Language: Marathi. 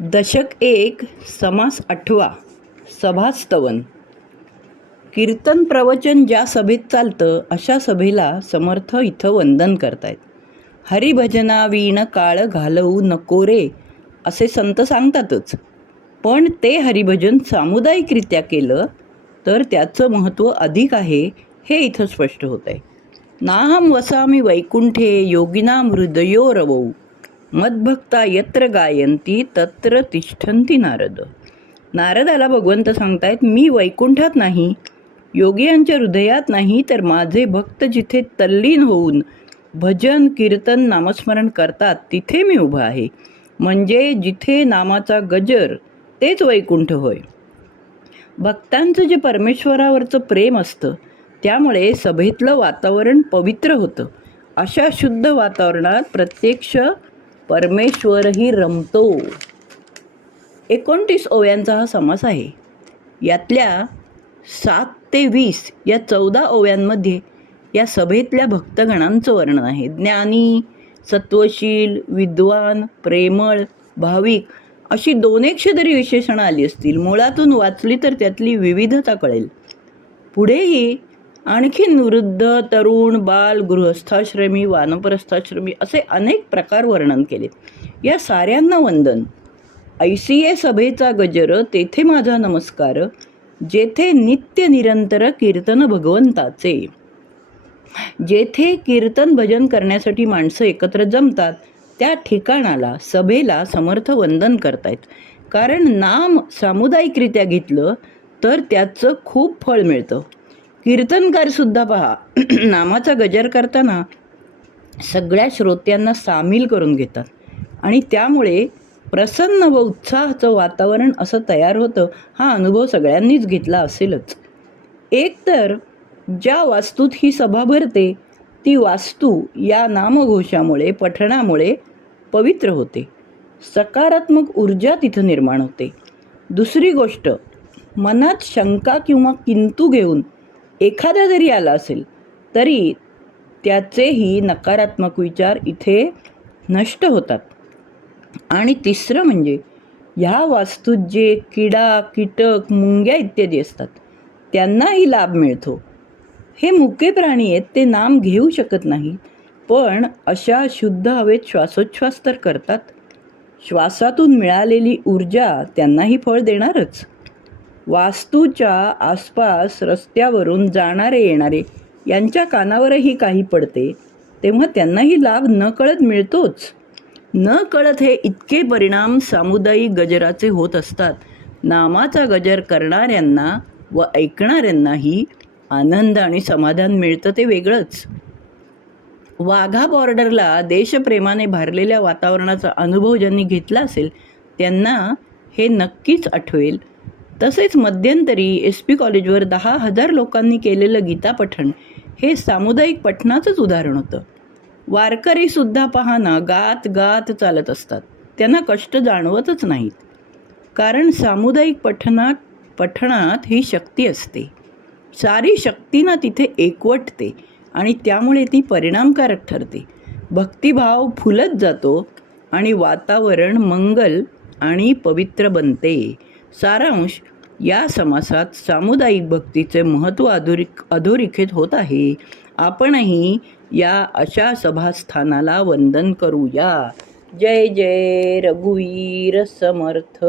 दशक एक समास 8वा सभास्तवन. कीर्तन प्रवचन ज्या सभेत चालतं अशा सभेला समर्थ इथं वंदन करतायत. हरिभजना वीण काळ घालवू नको रे असे संत सांगतातच, पण ते हरिभजन सामुदायिकरित्या केलं तर त्याचं महत्त्व अधिक आहे हे इथं स्पष्ट होत आहे. नाहं वसामि वैकुंठे योगिनां हृदयो रवौ मद्भक्ता यत्र गायंती तत्र तिष्ठन्ति नारद. नारदाला भगवंत सांगतायत, मी वैकुंठात नाही, योगियांच्या हृदयात नाही, तर माझे भक्त जिथे तल्लीन होऊन भजन कीर्तन नामस्मरण करतात तिथे मी उभा आहे. म्हणजे जिथे नामाचा गजर तेच वैकुंठ होय. भक्तांचं जे परमेश्वरावरचं प्रेम असतं त्यामुळे सभेतलं वातावरण पवित्र होतं. अशा शुद्ध वातावरणात प्रत्यक्ष परमेश्वरही रमतो. 29 ओव्यांचा हा समास आहे. यातल्या 7 ते 20 या 14 ओव्यांमध्ये या सभेतल्या भक्तगणांचं वर्णन आहे. ज्ञानी, सत्वशील, विद्वान, प्रेमळ, भाविक अशी 200 तरी विशेषणं आली असतील. मुळातून वाचली तर त्यातली विविधता कळेल. पुढेही आणखीन वृद्ध, तरुण, बाल, गृहस्थाश्रमी, वानप्रस्थाश्रमी असे अनेक प्रकार वर्णन केले. या साऱ्यांना वंदन. ऐसिये सभेचा गजर तेथे माझा नमस्कार, जेथे नित्य निरंतर कीर्तन भगवंताचे. जेथे कीर्तन भजन करण्यासाठी माणसं एकत्र जमतात त्या ठिकाणाला, सभेला समर्थ वंदन करतायत. कारण नाम सामुदायिकरित्या घेतलं तर त्याचं खूप फळ मिळतं. कीर्तनकारसुद्धा पहा, नामाचा गजर करताना सगळ्या श्रोत्यांना सामील करून घेतात आणि त्यामुळे प्रसन्न व उत्साहाचं वातावरण असं तयार होतं. हा अनुभव सगळ्यांनीच घेतला असेलच. एकतर ज्या वास्तूत ही सभा भरते ती वास्तू या नामघोषामुळे, पठणामुळे पवित्र होते. सकारात्मक ऊर्जा तिथं निर्माण होते. दुसरी गोष्ट, मनात शंका किंवा किंतु घेऊन एखादा जरी आला असेल तरी त्याचेही नकारात्मक विचार इथे नष्ट होतात. आणि तिसरं म्हणजे ह्या वास्तूत जे किडा, कीटक, मुंग्या इत्यादी असतात त्यांनाही लाभ मिळतो. हे मुके प्राणी आहेत, ते नाम घेऊ शकत नाही, पण अशा शुद्ध हवेत श्वासोच्छ्वास तर करतात. श्वासातून मिळालेली ऊर्जा त्यांनाही फळ देणारच. वास्तूच्या आसपास रस्त्यावरून जाणारे येणारे यांच्या कानावरही काही पडते तेव्हा त्यांनाही लाभ नकळत मिळतोच. नकळत हे इतके परिणाम सामुदायिक गजराचे होत असतात. नामाचा गजर करणाऱ्यांना व ऐकणाऱ्यांनाही आनंद आणि समाधान मिळतं ते वेगळंच. वाघा बॉर्डरला देशप्रेमाने भारलेल्या वातावरणाचा अनुभव ज्यांनी घेतला असेल त्यांना हे नक्कीच आठवेल. तसेच मध्यंतरी SP कॉलेजवर 10,000 लोकांनी केलेलं गीता पठण हे सामुदायिक पठणाचंच उदाहरण होतं. वारकरीसुद्धा पाहणं गात गात चालत असतात. त्यांना कष्ट जाणवतच नाहीत. कारण सामुदायिक पठणात ही शक्ती असते. सारी शक्ती ना तिथे एकवटते आणि त्यामुळे ती परिणामकारक ठरते. भक्तिभाव फुलत जातो आणि वातावरण मंगल आणि पवित्र बनते. सारांश, या समासात सामुदायिक भक्तीचे महत्त्व अधोरेखित होत आहे. आपणही या अशा सभास्थानाला वंदन करूया. जय जय रघुवीर समर्थ.